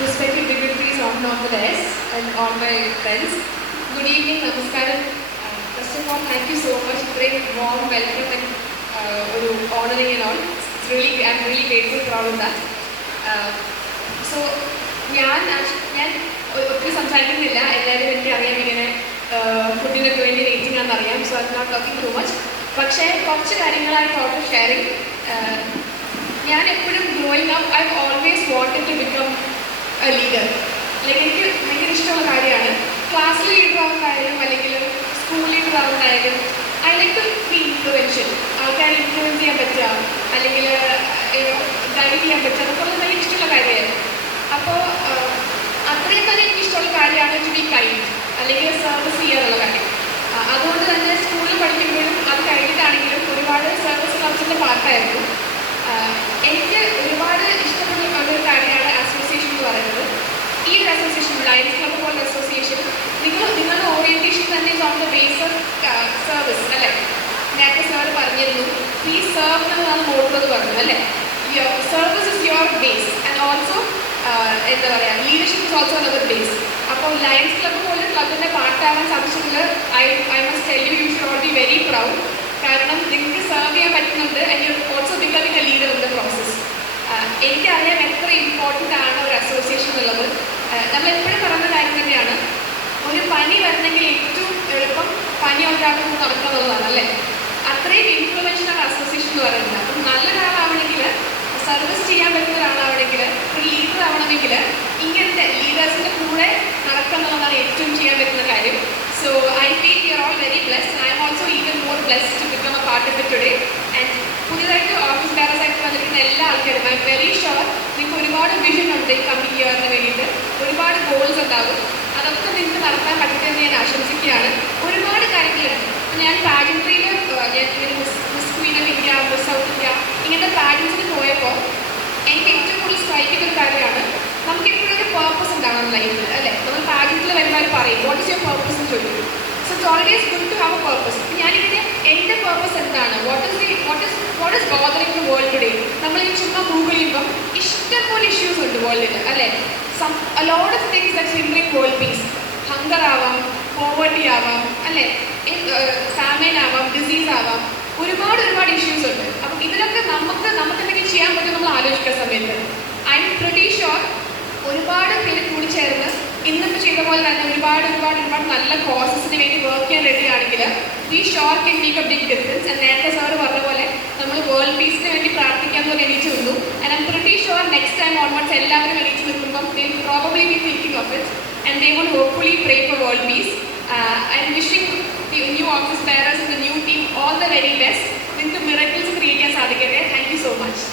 respected dignitaries on the desk and all my friends. Good evening, Namaskaram. First of all, thank you so much. Great warm welcome and honoring and all. I'm really grateful for all of that. So, ഞാൻ ഒത്തിരി സംസാരിക്കുന്നില്ല. എല്ലാവരും എനിക്കറിയാം ഇങ്ങനെ ഫുഡിനൊക്കെ വേണ്ടി waiting ആണെന്നറിയാം. So I am not talking too much. പക്ഷേ കുറച്ച് കാര്യങ്ങളായിട്ട് ഓൾസോ ഷെയറിങ്. ഞാൻ എപ്പോഴും growing up I always wanted to become a leader. Like എനിക്ക് ഭയങ്കര ഇഷ്ടമുള്ള കാര്യമാണ്. ക്ലാസ്സിൽ ലീഡർ ആവുന്നതായാലും അല്ലെങ്കിൽ സ്കൂൾ ലീഡർ ആവുന്നതായാലും I like to be influential. ആൾക്കാരെ ഇൻഫ്ലുവൻസ് ചെയ്യാൻ പറ്റുക അല്ലെങ്കിൽ ഗൈഡ് ചെയ്യാൻ പറ്റുക, അതൊക്കെ ഭയങ്കര ഇഷ്ടമുള്ള കാര്യമായിരുന്നു. അപ്പോൾ അത്രയും തന്നെ എനിക്കിഷ്ടമുള്ള കാര്യമാണ് ടു ബി കൈൻഡ് അല്ലെങ്കിൽ സർവീസ് ചെയ്യാനുള്ള കാര്യം. അതുകൊണ്ട് തന്നെ സ്കൂളിൽ പഠിക്കുമ്പോഴും അത് കഴിഞ്ഞിട്ടാണെങ്കിലും ഒരുപാട് സർവീസ് ക്ലബ്സിൻ്റെ പാർട്ടായിരുന്നു. എനിക്ക് ഒരുപാട് ഇഷ്ടപ്പെട്ട ഒരു കാര്യമാണ് അസോസിയേഷൻ എന്ന് പറയുന്നത്. ഈ ഒരു അസോസിയേഷൻ ലയൺസ് ക്ലബ്ബ് പോലുള്ള അസോസിയേഷൻ നിങ്ങളുടെ ഓറിയൻറ്റേഷൻ തന്നെ is on the base of service അല്ലേ? നേരത്തെ സാർ പറഞ്ഞിരുന്നു ഈ സർവ് എന്നതാണ് മോട്ടോ എന്ന് പറഞ്ഞു അല്ലേ? Service is your base and also എന്താ പറയുക, leadership is also another base. അപ്പോൾ ലയൺസ് ക്ലബ്ബ് പോലെ ക്ലബിൻ്റെ പാർട്ടാവാൻ സാധിച്ചതിൽ I must tell you should all be very proud. കാരണം നിങ്ങൾക്ക് സെർവ് ചെയ്യാൻ പറ്റുന്നുണ്ട് and you also becoming A leader in the process. എനിക്കറിയാം എത്ര ഇമ്പോർട്ടൻ്റ് ആണ് ഒരു അസോസിയേഷൻ എന്നുള്ളത്. നമ്മൾ എപ്പോഴും പറയുന്ന കാര്യം തന്നെയാണ്, ഒരു പനി വരണമെങ്കിൽ ഏറ്റവും എളുപ്പം പനി ഒരാൾക്ക് നടക്കുക എന്നുള്ളതാണ് അല്ലേ? അത്രയും ഇൻഫ്ലുവൻഷ്യൽ അസോസിയേഷൻ എന്ന് പറയുന്നത്. അപ്പം നല്ലൊരാളാവണമെങ്കിൽ, സർവീസ് ചെയ്യാൻ പറ്റുന്ന ഒരാളാവണമെങ്കിൽ, ഒരു ലീഡർ ആവണമെങ്കിൽ ഇങ്ങനത്തെ ലീഡേഴ്സിൻ്റെ കൂടെ നടക്കുക എന്നുള്ളതാണ് ഏറ്റവും ചെയ്യാൻ പറ്റുന്ന കാര്യം. So I feel we are all very blessed and I am also even more blessed to become a part of it today. And പുതിയതായിട്ട് ഓഫീസ് ബെയറേഴ്സ് ആയിട്ട് വന്നിരിക്കുന്ന എല്ലാ ആൾക്കാരും ഐ എം വെരി ഷുവർ നിങ്ങൾക്ക് ഒരുപാട് വിഷൻ ഉണ്ട് ഈ കമ്മിങ് ഇയറിന് വേണ്ടിയിട്ട്. ഒരുപാട് ഗോൾസ് ഉണ്ടാകും. അതൊക്കെ നിങ്ങൾക്ക് നടത്താൻ പറ്റട്ടെ എന്ന് ഞാൻ ആശംസിക്കുകയാണ്. ഒരുപാട് കാര്യങ്ങളുണ്ട്. ഞാൻ പാജൻട്രിയിൽ ഞാൻ miss Queen of India, miss south India ഇങ്ങനത്തെ പാജൻസിന് പോയപ്പോൾ എനിക്ക് ഏറ്റവും കൂടുതൽ സ്ട്രൈക്ക് ചെയ്തൊരു കാര്യമാണ്, നമുക്ക് എപ്പോഴും ഒരു പേർപ്പസ് ഉണ്ടാകണം ലൈഫിൽ അല്ലേ? നമ്മൾ പാജൻറ്റിൽ വരുന്നവർ പറയും വാട്ട് ഇസ് യുവർ പേർപ്പസ് എന്ന് ചോദിക്കും. So it's always good to have a purpose. ഞാനിങ്ങനെ എൻ്റെ പേർപ്പസ് എന്താണ്, what is bothering the world today. നമ്മളിങ്ങനെ ചുമ്മാ ഗൂഗിൾ ചെയ്യുമ്പം ഇഷ്ടംപോലെ ഇഷ്യൂസ് ഉണ്ട് വേൾഡിൽ അല്ലേ? a lot of things that's hindering world peace. Hunger ആവാം, പോവർട്ടി ആവാം അല്ലേ, ഫാമിൻ ആവാം, ഡിസീസ് ആവാം, ഒരുപാട് ഇഷ്യൂസ് ഉണ്ട്. അപ്പം ഇതിലൊക്കെ നമുക്ക് എന്തെങ്കിലും ചെയ്യാൻ പറ്റും നമ്മൾ ആലോചിക്കുന്ന സമയത്ത് ഐ എം പ്രിറ്റി ഷുവർ ഒരുപാട് പേര് കൂടിച്ചേർന്ന് ഇന്നിപ്പോൾ ചെയ്ത പോലെ തന്നെ ഒരുപാട് നല്ല കോസസിന് വേണ്ടി വർക്ക് ചെയ്യാൻ റെഡിയാണെങ്കിൽ we sure can make a big difference. നേരത്തെ സാറ് പറഞ്ഞ പോലെ നമ്മൾ വേൾഡ് പീസിന് വേണ്ടി പ്രാർത്ഥിക്കാൻ പോലെ എണീച്ച് നിന്നു. And I am pretty sure next time onwards എല്ലാവരും എണീച്ച് നിൽക്കുമ്പം they probably be thinking of it and they would hopefully pray for world peace. I am wishing the new office bearers and the new team all the very best. നിങ്ങൾക്ക് miracles create ചെയ്യാൻ സാധിക്കട്ടെ. Thank you so much.